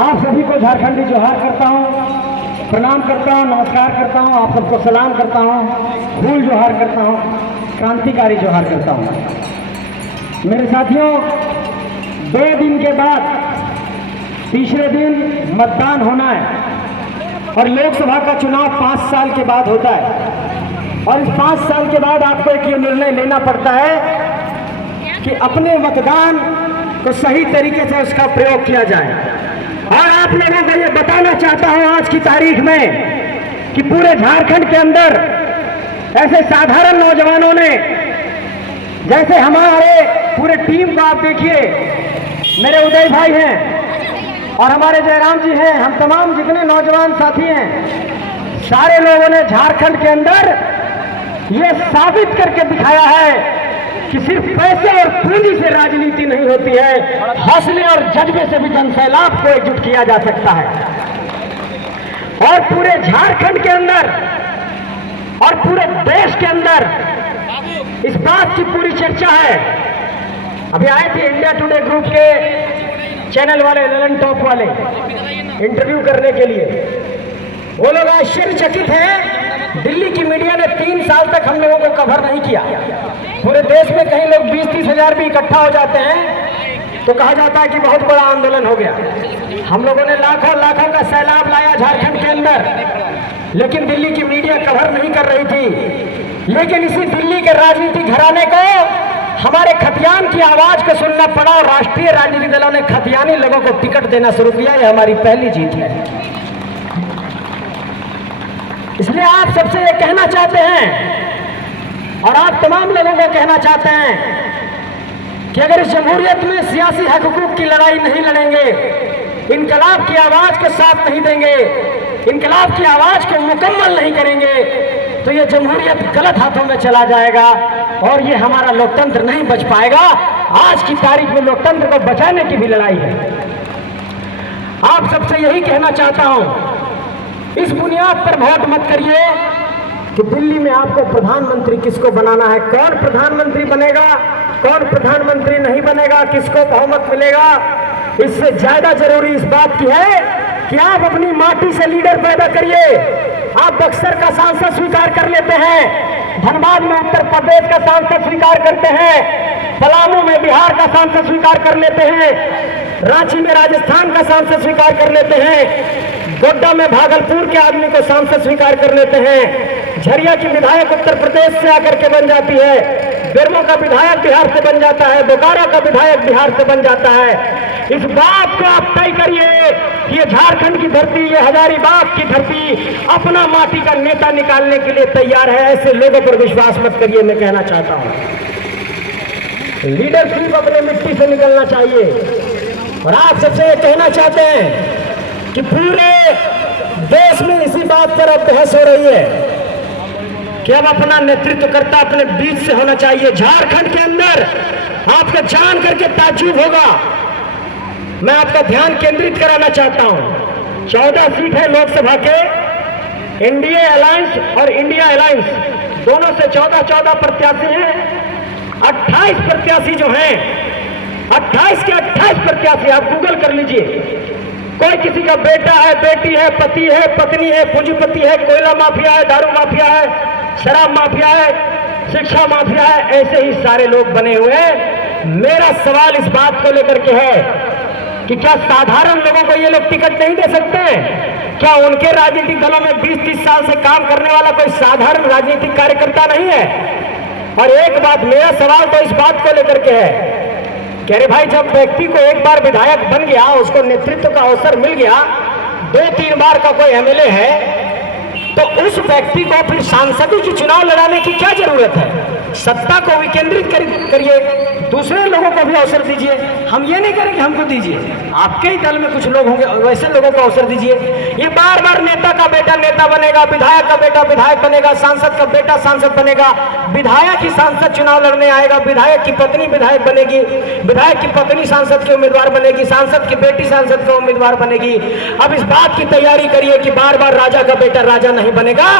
आप सभी को झारखंडी जोहार करता हूँ, प्रणाम करता हूँ, नमस्कार करता हूँ, आप सबको सलाम करता हूँ, फूल जोहार करता हूँ, क्रांतिकारी जोहार करता हूँ। मेरे साथियों, 2 दिन के बाद तीसरे दिन मतदान होना है और लोकसभा का चुनाव 5 साल के बाद होता है। और इस 5 साल के बाद आपको एक ये निर्णय लेना पड़ता है कि अपने मतदान को सही तरीके से उसका प्रयोग किया जाए। और आप लोगों को ये बताना चाहता हूं आज की तारीख में कि पूरे झारखंड के अंदर ऐसे साधारण नौजवानों ने, जैसे हमारे पूरे टीम को आप देखिए, मेरे उदय भाई हैं और हमारे जयराम जी हैं, हम तमाम जितने नौजवान साथी हैं, सारे लोगों ने झारखंड के अंदर ये साबित करके दिखाया है कि सिर्फ पैसे और पूंजी से राजनीति नहीं होती है, हौसले और जज्बे से भी जनसैलाब को एकजुट किया जा सकता है। और पूरे झारखंड के अंदर और पूरे देश के अंदर इस बात की पूरी चर्चा है। अभी आए थे इंडिया टुडे ग्रुप के चैनल वाले, ललन टॉप वाले, इंटरव्यू करने के लिए। वो लोग आश्चर्यचकित हैं, दिल्ली की मीडिया ने 3 साल तक हम लोगों को कवर नहीं किया। पूरे देश में कहीं लोग 20-30 हजार भी इकट्ठा हो जाते हैं तो कहा जाता है कि बहुत बड़ा आंदोलन हो गया। हम लोगों ने लाखों लाखों का सैलाब लाया झारखंड के अंदर, लेकिन दिल्ली की मीडिया कवर नहीं कर रही थी। लेकिन इसी दिल्ली के राजनीतिक घराने को हमारे खतियान की आवाज को सुनना पड़ा और राष्ट्रीय राजनीतिक दलों ने खतियानी लोगों को टिकट देना शुरू किया। यह हमारी पहली जीत है। इसलिए आप सबसे ये कहना चाहते हैं और आप तमाम लोगों को कहना चाहते हैं कि अगर इस जमहूरियत में सियासी हक हुकूक की लड़ाई नहीं लड़ेंगे, इनकलाब की आवाज को साथ नहीं देंगे, इनकलाब की आवाज को मुकम्मल नहीं करेंगे, तो ये जमहूरियत गलत हाथों में चला जाएगा और ये हमारा लोकतंत्र नहीं बच पाएगा। आज की तारीख में लोकतंत्र को बचाने की भी लड़ाई है। आप सबसे यही कहना चाहता हूं, इस बुनियाद पर वोट मत करिए कि दिल्ली में आपको प्रधानमंत्री किसको बनाना है, कौन प्रधानमंत्री बनेगा, कौन प्रधानमंत्री नहीं बनेगा, किसको बहुमत मिलेगा। इससे ज्यादा जरूरी इस बात की है कि आप अपनी माटी से लीडर पैदा करिए। आप बक्सर का सांसद स्वीकार कर लेते हैं, धनबाद में उत्तर प्रदेश का सांसद स्वीकार करते हैं, पलामू में बिहार का सांसद स्वीकार कर लेते हैं, रांची में राजस्थान का सांसद स्वीकार कर लेते हैं, गोड्डा में भागलपुर के आदमी को सांसद स्वीकार कर लेते हैं, झरिया की विधायक उत्तर प्रदेश से आकर के बन जाती है, बेरमो का विधायक बिहार से बन जाता है, बोकारो का विधायक बिहार से बन जाता है। इस बात को आप तय करिए कि ये झारखंड की धरती, ये हजारीबाग की धरती अपना माटी का नेता निकालने के लिए तैयार है। ऐसे लोगों पर विश्वास मत करिए, मैं कहना चाहता हूं। लीडरशिप अपने मिट्टी से निकलना चाहिए। और आप सबसे ये कहना चाहते हैं कि पूरे देश में इसी बात पर अब बहस हो रही है कि अब अपना नेतृत्वकर्ता अपने बीच से होना चाहिए। झारखंड के अंदर आपका जान करके ताज्जुब होगा, मैं आपका ध्यान केंद्रित कराना चाहता हूं। 14 सीट है लोकसभा के, एनडीए अलायंस और इंडिया अलायंस दोनों से 14-14 प्रत्याशी हैं। 28 प्रत्याशी जो हैं, 28 के 28 प्रत्याशी, आप गूगल कर लीजिए। कोई किसी का बेटा है, बेटी है, पति है, पत्नी है, पूंजीपति है, कोयला माफिया है, दारू माफिया है, शराब माफिया है, शिक्षा माफिया है, ऐसे ही सारे लोग बने हुए हैं। मेरा सवाल इस बात को लेकर के है कि क्या साधारण लोगों को ये लोग टिकट नहीं दे सकते? क्या उनके राजनीतिक दलों में 20-30 साल से काम करने वाला कोई साधारण राजनीतिक कार्यकर्ता नहीं है? और एक बात, मेरा सवाल तो इस बात को लेकर के है कि अरे भाई, जब व्यक्ति को एक बार विधायक बन गया, उसको नेतृत्व का अवसर मिल गया, 2-3 बार का कोई एमएलए है, तो उस व्यक्ति को फिर सांसदी की चुनाव लड़ाने की क्या जरूरत है? सत्ता को विकेंद्रित करिए, दूसरे लोगों को भी अवसर दीजिए। हम ये नहीं करें कि हमको दीजिए, आपके ही दल में कुछ लोग होंगे, वैसे लोगों को अवसर दीजिए। ये बार बार नेता का बेटा नेता बनेगा, विधायक का बेटा विधायक बनेगा, सांसद का बेटा सांसद बनेगा, विधायक ही सांसद चुनाव लड़ने आएगा, विधायक की पत्नी विधायक बनेगी, विधायक की पत्नी सांसद की उम्मीदवार बनेगी, सांसद की बेटी सांसद की उम्मीदवार बनेगी। अब इस बात की तैयारी करिए कि बार बार राजा का बेटा राजा नहीं बनेगा,